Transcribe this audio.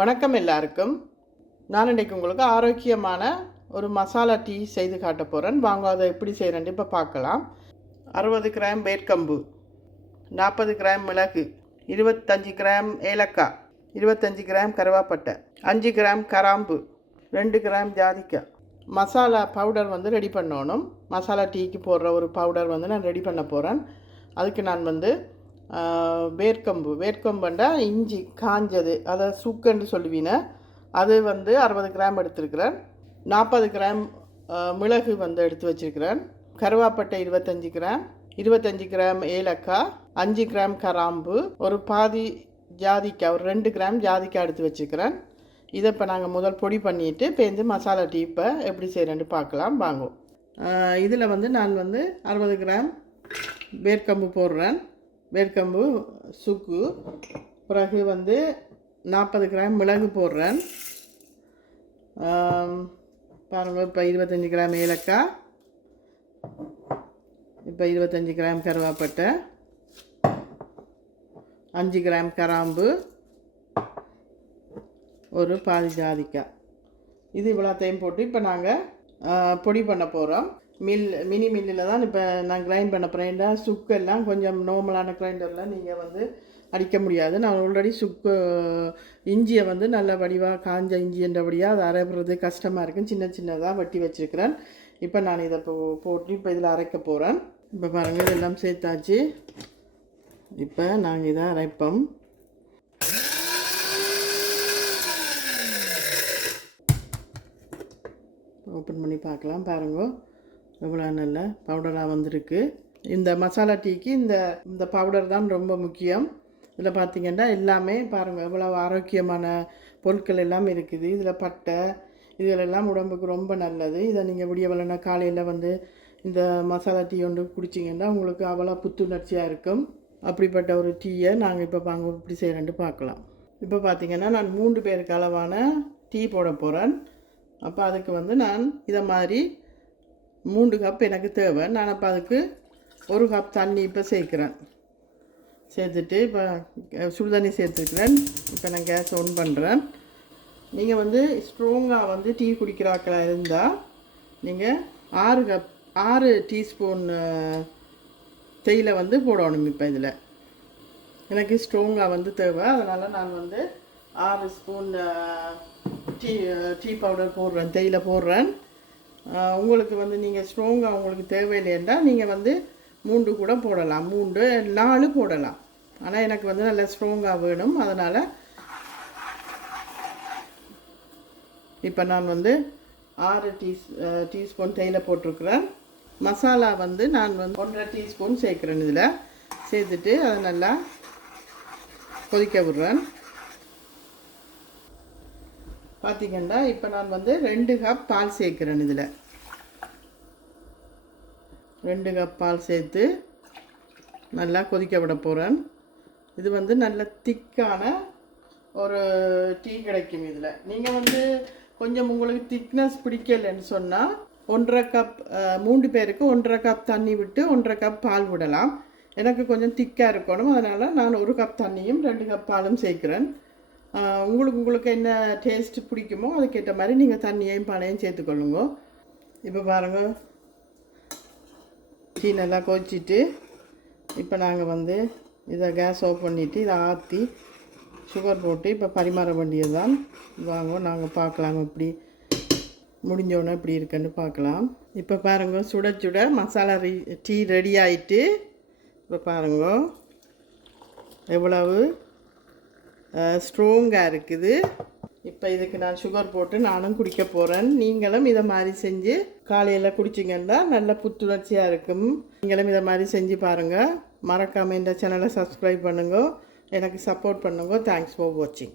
வணக்கம் எல்லாருக்கும். நான் இன்றைக்கு உங்களுக்கு ஆரோக்கியமான ஒரு மசாலா டீ செய்து காட்ட போகிறேன். வாங்க அதை எப்படி செய்கிறேன்ட்டு இப்போ பார்க்கலாம். 60 கிராம் வேர்க்கம்பு, 40 கிராம் மிளகு, 25 கிராம் ஏலக்காய், 25 கிராம் கருவாப்பட்டை, 5 கிராம் கராம்பு, 2 கிராம் ஜாதிக்காய். மசாலா பவுடர் ரெடி பண்ணணும். மசாலா டீக்கு போடுற ஒரு பவுடர் நான் ரெடி பண்ண போகிறேன். அதுக்கு நான் வேர்க்கம்புண்டா இஞ்சி காஞ்சது, அதை சுக்குன்னு சொல்லுவீங்க. அது 60 கிராம் எடுத்துருக்கிறேன். 40 கிராம் மிளகு எடுத்து வச்சுருக்கிறேன். கருவாப்பட்டை 25 கிராம், 25 கிராம் ஏலக்காய், 5 கிராம் கராம்பு, ஒரு பாதி ஜாதிக்காய், ஒரு 2 கிராம் ஜாதிக்காய் எடுத்து வச்சுருக்கிறேன். இதை இப்போ நாங்கள் முதல் பொடி பண்ணிவிட்டு பேருந்து மசாலா டீ இப்போ எப்படி செய்கிறேன்னு பார்க்கலாம் வாங்கும். இதில் நான் 60 கிராம் வேர்க்கம்பு போடுறேன். வேர்க்கம்பு சுக்கு. பிறகு 40 கிராம் மிளகு போடுறேன். பாருங்கள், இப்போ 25 கிராம் ஏலக்காய், இப்போ 25 கிராம் கருவாப்பட்டை, 5 கிராம் கராம்பு, ஒரு பாதி ஜாதிக்காய். இது இவ்வளோத்தையும் போட்டு இப்போ நாங்கள் பொடி பண்ண போகிறோம். மினி மில்லில் தான் இப்போ நான் கிரைண்ட் பண்ண போகிறேன். சுக்கெல்லாம் கொஞ்சம் நார்மலான கிரைண்டரில் நீங்கள் அடிக்க முடியாது. நான் ஆல்ரெடி சுக்கு இஞ்சியை நல்ல வடிவாக காஞ்ச இஞ்சின்றபடியாக அதை அரைக்கிறது கஷ்டமாக இருக்கும். சின்ன சின்னதாக வெட்டி வச்சுருக்கிறேன். இப்போ நான் இதை போட்டு இப்போ இதில் அரைக்க போகிறேன். இப்போ பாருங்கள், இதெல்லாம் சேர்த்தாச்சு. இப்போ நாங்கள் இதை அரைப்போம். ஓப்பன் பண்ணி பார்க்கலாம். பாருங்க, எவ்வளோ நல்ல பவுடராக வந்திருக்கு. இந்த மசாலா டீக்கு இந்த பவுடர் தான் ரொம்ப முக்கியம். இதில் பார்த்திங்கன்னா எல்லாமே பாருங்கள் எவ்வளோ ஆரோக்கியமான பொருட்கள் எல்லாம் இருக்குது. இதில் பட்டை இதிலெல்லாம் உடம்புக்கு ரொம்ப நல்லது. இதை நீங்கள் விடிய காலையில் இந்த மசாலா டீ குடிச்சிங்கன்னா உங்களுக்கு அவ்வளோ புத்துணர்ச்சியாக இருக்கும். அப்படிப்பட்ட ஒரு டீயை நாங்கள் இப்போ எப்படி செய்கிறேன்ட்டு பார்க்கலாம். இப்போ பார்த்திங்கன்னா நான் 3 பேருக்கு அளவான டீ போட போகிறேன். அப்போ அதுக்கு நான் இதை மாதிரி 3 கப் எனக்கு தேவை. நான் அப்போ அதுக்கு 1 கப் தண்ணி இப்போ சேர்க்குறேன். சேர்த்துட்டு இப்போ சுடுதண்ணி சேர்த்துக்கிறேன். இப்போ நான் கேஸ் ஆன் பண்ணுறேன். நீங்கள் ஸ்ட்ராங்காக டீ குடிக்கிறாக்களாக இருந்தால் நீங்கள் 6 டீஸ்பூன் தேயிலை போடணும். இப்போ இதில் எனக்கு ஸ்ட்ராங்காக தேவை. அதனால் நான் 6 ஸ்பூன் டீ பவுடர் போடுறேன், தேயிலை போடுறேன். உங்களுக்கு நீங்கள் ஸ்ட்ராங்காக உங்களுக்கு தேவையில்லைன்னா நீங்கள் 3 கூட போடலாம், 3 4 போடலாம். ஆனால் எனக்கு நல்லா ஸ்ட்ராங்காக வேணும். அதனால் இப்போ நான் 6 டீஸ்பூன் தேயிலை போட்டிருக்கிறேன். மசாலா நான் 1.5 டீஸ்பூன் சேர்க்குறேன். இதில் சேர்த்துட்டு அதை நல்லா கொதிக்க விடுறேன். பார்த்திங்கன்னா இப்போ நான் 2 கப் பால் சேர்க்குறேன். இதில் 2 கப் பால் சேர்த்து நல்லா கொதிக்க விட போகிறேன். இது நல்ல திக்கான ஒரு டீ கிடைக்கும். இதில் நீங்கள் கொஞ்சம் உங்களுக்கு திக்னஸ் பிடிக்கலைன்னு சொன்னால் 1.5 கப் 3 பேருக்கு 1.5 கப் தண்ணி விட்டு 1.5 கப் பால் விடலாம். எனக்கு கொஞ்சம் திக்காக இருக்கணும். அதனால் நான் 1 கப் தண்ணியும் 2 கப் பாலும் சேர்க்குறேன். உங்களுக்கு என்ன டேஸ்ட் பிடிக்குமோ அதுக்கேற்ற மாதிரி நீங்கள் தண்ணியையும் பாலையும் சேர்த்துக்கொள்ளுங்க. இப்போ பாருங்கள், டீ நல்லா கொதிச்சிட்டு இப்போ நாங்கள் இதை கேஸ் ஆஃப் பண்ணிவிட்டு இதை ஆற்றி சுகர் போட்டு இப்போ பரிமாற வேண்டியது தான். வாங்க நாங்கள் பார்க்கலாம் எப்படி முடிஞ்சோன்னே எப்படி இருக்குன்னு பார்க்கலாம். இப்போ பாருங்கள், சுட சுட மசாலா டீ ரெடி ஆகிட்டு இப்போ பாருங்க எவ்வளவு ஸ்ட்ராங்காக இருக்குது. இப்போ இதுக்கு நான் சுகர் போட்டு நானும் குடிக்க போகிறேன். நீங்களும் இதை மாதிரி செஞ்சு காலையில் குடிச்சிங்கன்னா நல்ல புத்துணர்ச்சியாக இருக்கும். நீங்களும் இதை மாதிரி செஞ்சு பாருங்கள். மறக்காமல் இந்த சேனலை சப்ஸ்கிரைப் பண்ணுங்க, எனக்கு சப்போர்ட் பண்ணுங்க. தேங்க்ஸ் ஃபார் வாட்சிங்.